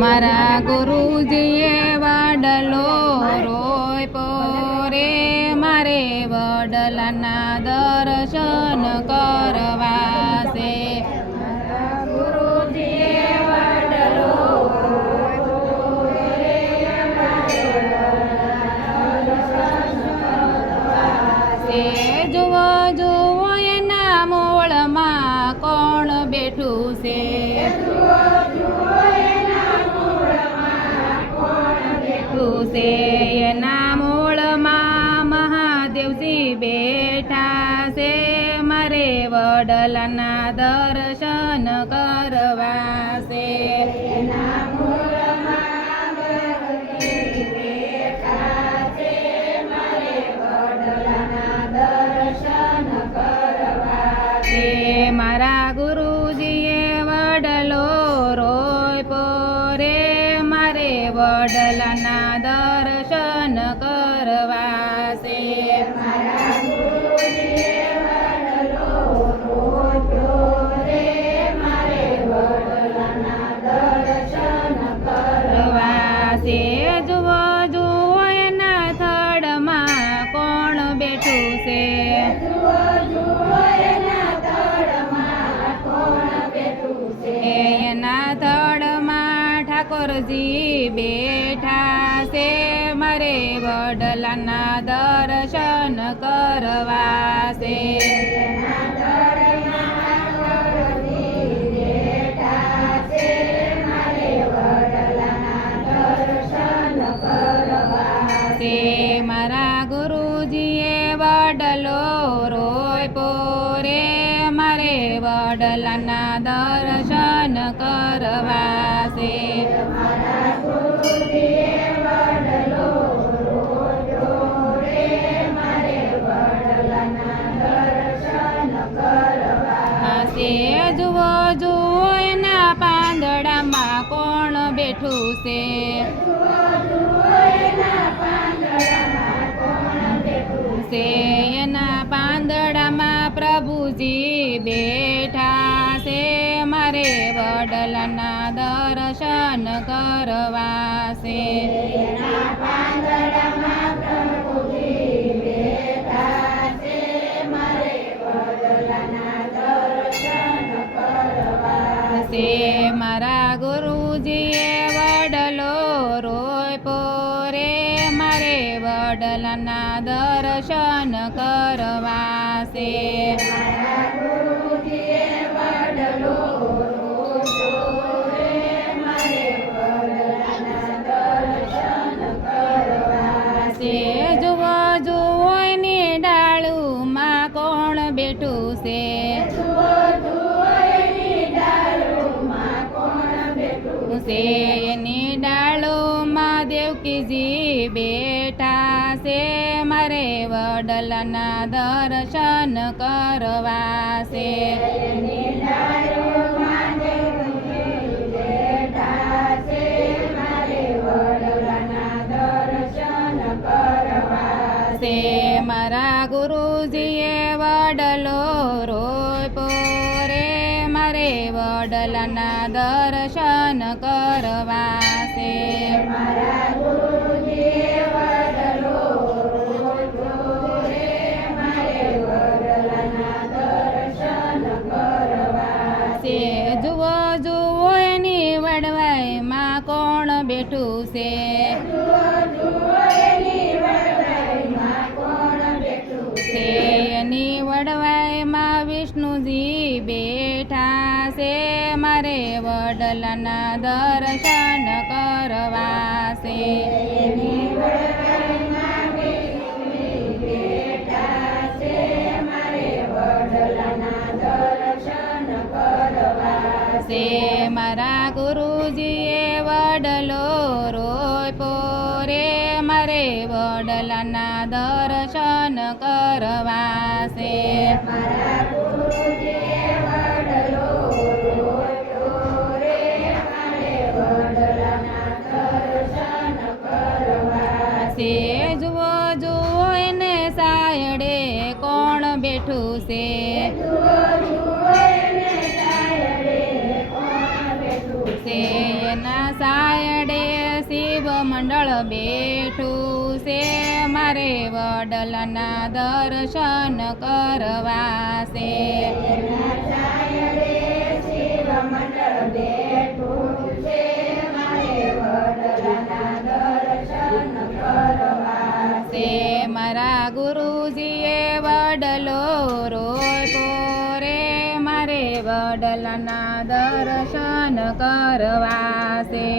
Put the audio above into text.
મારા ગુરુજીએ વડલો રોપ્યો રે મારે વડલાના દર્શન કરવા છે. જુઓ જુઓ એના મૂળમાં કોણ બેઠું છે. એના મૂળમાં મહાદેવજી બેઠા છે. મારે વડલાના દર્શન કરવા છે. મારા ગુરુજીએ વડલો રોપ્યો રે મારે વડલાના દર્શન કરવા છે. જુઓ જુઓ એના થડમાં કોણ બેઠું છે. એના થડમાં ઠાકોરજી બેઠા છે. મારે વડલાના દર્શન કરવા છે. મારા ગુરુજીએ વડલો રોપ્યો રે મારે વડલાના દર્શન કરવા છે. જુઓ જુઓ એના પાંદડામાં કોણ બેઠું છે. એના પાંદડામાં પ્રભુજી બેઠા છે. મારે વડલાના દર્શન કરવા છે. મારા ગુરુજીએ વડલો રોપ્યો રે મારે વડલાના દર્શન કરવા છે. જુઓ જુઓ એની ડાળુમાં કોણ બેઠું છે. એની ડાળોમાં દેવકીજી બેઠા છે. મારે વડલાના દર્શન કરવા છે. મારા ગુરુજીએ વડલો રોપ્યો રે મારે વડલાના દર્શન કરવા છે. જુઓ જુઓ એની વડવાઈમાં કોણ બેઠું છે. એની વડવાઈમાં વિષ્ણુજી બેઠા છે. મારે વડલાના દર્શન કરવા છે. મારા ગુરુજીએ વડલો રોપ્યો રે મારે વડલાના દર્શન કરવા છે. જુઓ જુઓ એને સાયડે કોણ બેઠું છે. એના સાય શિવ મંડળ બેઠું છે મારે વડલના દર્શન કરવા છે. શિવ મંડળ બેઠું છે મારે વડલાના દર્શન કરવા તે મારા ગુરુજીએ વડલો રોપ્યો રે મારે વડલાના દર્શન કરવા છે.